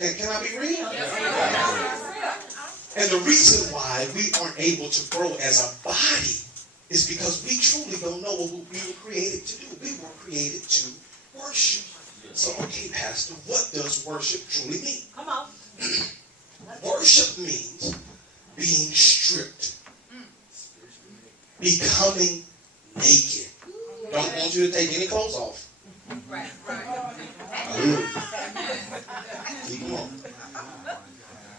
Can I be real? And the reason why we aren't able to grow as a body is because we truly don't know what we were created to do. We were created to worship. So, okay, Pastor, what does worship truly mean? Come on. Worship means being stripped, becoming naked. Don't want you to take any clothes off. Right. Keep on.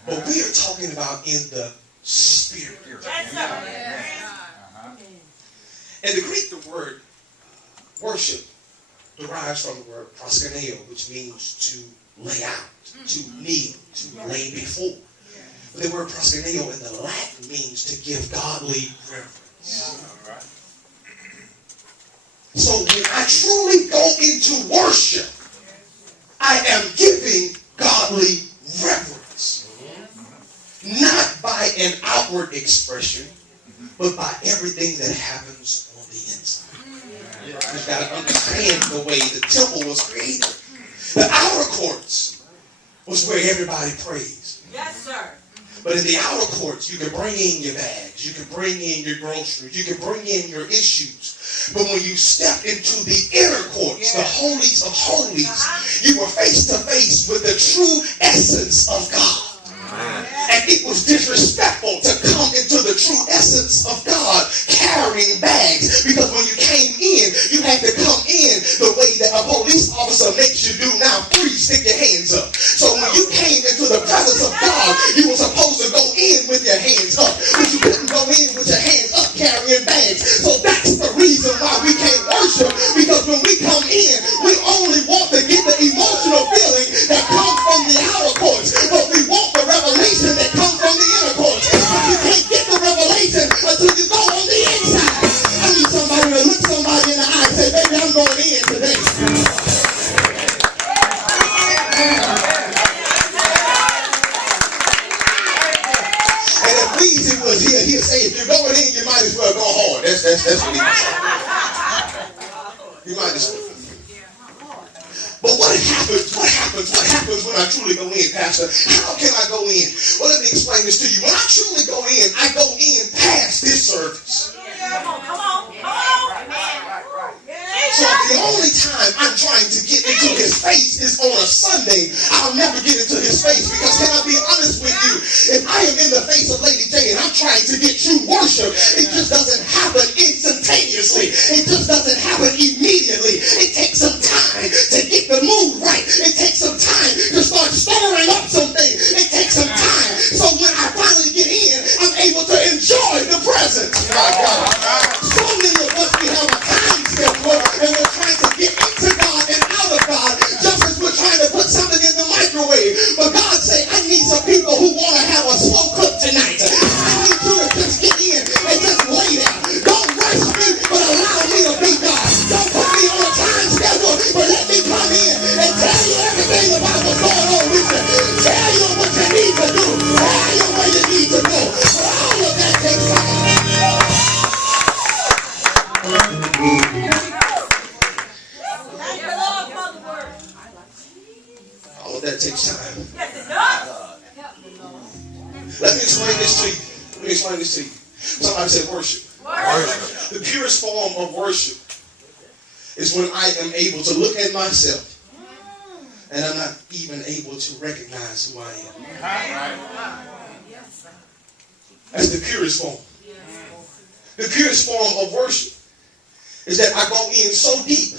But we are talking about in the spirit. Yes, sir. In the Greek, the word worship derives from the word proskuneo, which means to lay out, to kneel, to lay before. But the word proskuneo in the Latin means to give godly reverence. So when I truly go into worship, I am giving godly reverence. Not by an outward expression, but by everything that happens on the inside. You've got to understand the way the temple was created. The outer courts was where everybody praised. Yes, sir. But in the outer courts, you can bring in your bags, you can bring in your groceries, you can bring in your issues. But when you step into the inner courts, the holies of holies, you were face to face with the true essence of God. And it was disrespectful to come into the true essence of God carrying bags, because when you came in, you had to come in the way that a police officer makes you do now. Please stick your hands up. So when you came into the presence of God, you were supposed to go in with your hands up, but you couldn't go in with your hands up carrying bags. So that's the reason why we can't worship, because when we come in, we only want to get the emotional feeling that comes from the outer courts, but we want the revelation that comes from the inner courts. But you can't get the revelation until you go on the inside. I need somebody to look somebody in the eye and say, baby, I'm going in today. And if Weezy was here, he'll say, if you're going in, you might as well go hard. That's what he would say. You might as well. But what happens when I truly go in, Pastor? How can I go in? Well, let me explain this to you. When I truly go in, I go in past this service. Come on. So the only time I'm trying to get into his face is on a Sunday. I'll never get into his face, because can I be honest with you? If I am in the face of Lady J and I'm trying to get true worship, it just doesn't happen instantaneously. It just doesn't happen immediately. It takes some time to get the mood right. It takes some time to start stirring up some things. It takes some time. So when I finally get in, I'm able to enjoy the presence. My God. So many of us, we have a time schedule, and we're trying to get into God and out of God, just as we're trying to put something in the microwave. But God say, I need some people who want to have a slow cook tonight. I need you to just get in and just lay there. Don't rush me, but allow me to be God. Don't put me on a time schedule, but let me come in and tell you everything about what's going on with you. Tell you what you need to do. Tell you where you need to go. But all of that takes time. All of that takes time. Yes, it does. Let me explain this to you. Somebody said worship. The purest form of worship is when I am able to look at myself and I'm not even able to recognize who I am. That's the purest form. The purest form of worship is that I go in so deep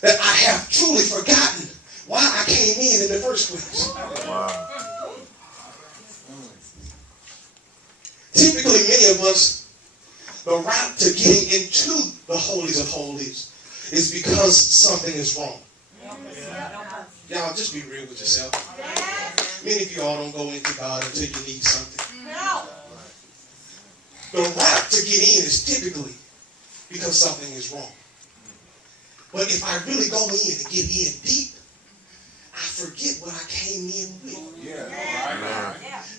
that I have truly forgotten why I came in the first place. Typically, many of us, the route to getting into the holies of holies is because something is wrong. Y'all, just be real with yourself. Many of y'all don't go into God until you need something. The route to get in is typically because something is wrong. But if I really go in and get in deep, I forget what I came in with.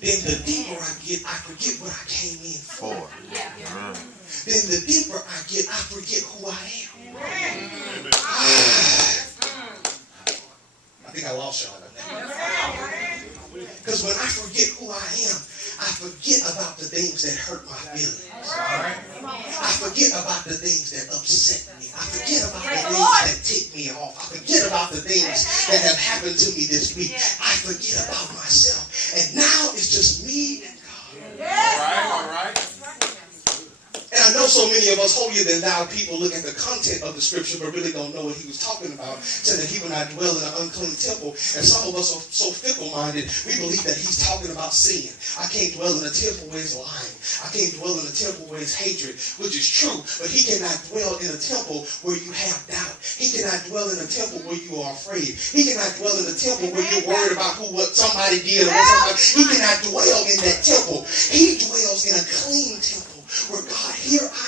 Then the deeper I get, I forget what I came in for. Then the deeper I get, I forget who I am. I think I lost y'all on that. Because when I forget who I am, I forget about the things that hurt my feelings. I forget about the things that upset me. I forget about the things that tick me off. I forget about the things that have happened to me this week. I forget about myself. And now it's just me and God. All right. And I know so many of us holier than thou people look at the content of the scripture but really don't know what he was talking about, saying that he would not dwell in an unclean temple. And some of us are so fickle-minded, we believe that he's talking about sin. I can't dwell in a temple where it's lying. I can't dwell in a temple where it's hatred, which is true, but he cannot dwell in a temple where you have doubt. He cannot dwell in a temple where you are afraid. He cannot dwell in a temple where you're worried about what somebody did or what somebody. He cannot dwell in that temple. He dwells in a clean temple where God, here I